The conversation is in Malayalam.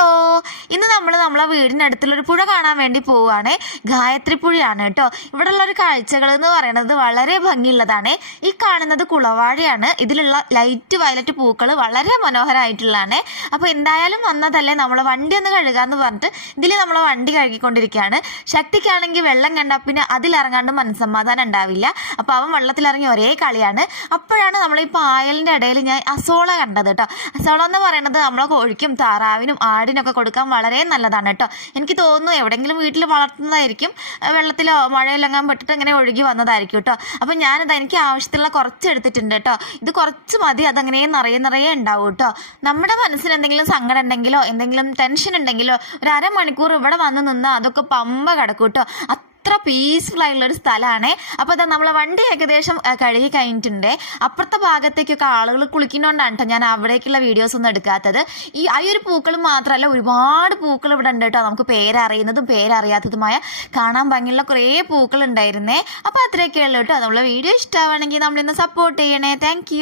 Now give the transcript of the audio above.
ഹലോ, ഇന്ന് നമ്മളെ വീടിനടുത്തുള്ളൊരു പുഴ കാണാൻ വേണ്ടി പോവുകയാണ്. ഗായത്രി പുഴയാണ് കേട്ടോ. ഇവിടെയുള്ള ഒരു കാഴ്ചകൾ എന്ന് പറയുന്നത് വളരെ ഭംഗിയുള്ളതാണ്. ഈ കാണുന്നത് കുളവാഴയാണ്. ഇതിലുള്ള ലൈറ്റ് വയലറ്റ് പൂക്കൾ വളരെ മനോഹരമായിട്ടുള്ളതാണ്. അപ്പോൾ എന്തായാലും വന്നതല്ലേ, നമ്മളെ വണ്ടി ഒന്ന് കഴുകാന്ന് പറഞ്ഞിട്ട് ഇതിൽ നമ്മളെ വണ്ടി കഴുകിക്കൊണ്ടിരിക്കുകയാണ്. ശക്തിക്കാണെങ്കിൽ വെള്ളം കണ്ടാൽ പിന്നെ അതിലിറങ്ങാണ്ട് മനസ്സമാധാനം ഉണ്ടാവില്ല. അപ്പോൾ അവൻ വെള്ളത്തിലിറങ്ങി ഒരേ കളിയാണ്. അപ്പോഴാണ് നമ്മൾ ഈ പായലിൻ്റെ ഇടയിൽ ഞാൻ അസോള കണ്ടത് കേട്ടോ. അസോള എന്ന് പറയുന്നത് നമ്മളെ കോഴിക്കും താറാവിനും ആടിനൊക്കെ കൊടുക്കാൻ വളരെ നല്ലതാണ് കേട്ടോ. എനിക്ക് തോന്നുന്നു എവിടെയെങ്കിലും വീട്ടിൽ വളർത്തുന്നതായിരിക്കും. വെള്ളത്തിലോ മഴയിലെങ്ങാൻ പെട്ടിട്ട് ഇങ്ങനെ ഒഴുകി വന്നതായിരിക്കും കേട്ടോ. അപ്പം ഞാനിത് എനിക്ക് ആവശ്യത്തിലുള്ള കുറച്ച് എടുത്തിട്ടുണ്ട് കേട്ടോ. ഇത് കുറച്ച് മതി, അതങ്ങനെ നിറയെ ഉണ്ടാവും കേട്ടോ. നമ്മുടെ മനസ്സിന് എന്തെങ്കിലും സങ്കടം ഉണ്ടെങ്കിലോ എന്തെങ്കിലും ടെൻഷൻ ഉണ്ടെങ്കിലോ ഒരു അരമണിക്കൂർ ഇവിടെ വന്ന് നിന്നാൽ അതൊക്കെ പമ്പ കിടക്കും കേട്ടോ. അത്ര പീസ്ഫുൾ ആയിട്ടുള്ളൊരു സ്ഥലമാണ്. അപ്പോൾ അതാ നമ്മളെ വണ്ടി ഏകദേശം കഴുകി കഴിഞ്ഞിട്ടുണ്ട്. അപ്പുറത്തെ ഭാഗത്തേക്കൊക്കെ ആളുകൾ കുളിക്കുന്നതുകൊണ്ടാണ് കേട്ടോ ഞാൻ അവിടേക്കുള്ള വീഡിയോസ് ഒന്നും എടുക്കാത്തത്. ഈ ഒരു പൂക്കൾ മാത്രമല്ല, ഒരുപാട് പൂക്കൾ ഇവിടെ ഉണ്ട് കേട്ടോ. നമുക്ക് പേരറിയുന്നതും പേരറിയാത്തതുമായ കാണാൻ ഭംഗിയുള്ള കുറേ പൂക്കൾ ഉണ്ടായിരുന്നേ. അപ്പോൾ അത്രയൊക്കെയുള്ളൂ കേട്ടോ. നമ്മളെ വീഡിയോ ഇഷ്ടമാണെങ്കിൽ നമ്മളിന്ന് സപ്പോർട്ട് ചെയ്യണേ. താങ്ക്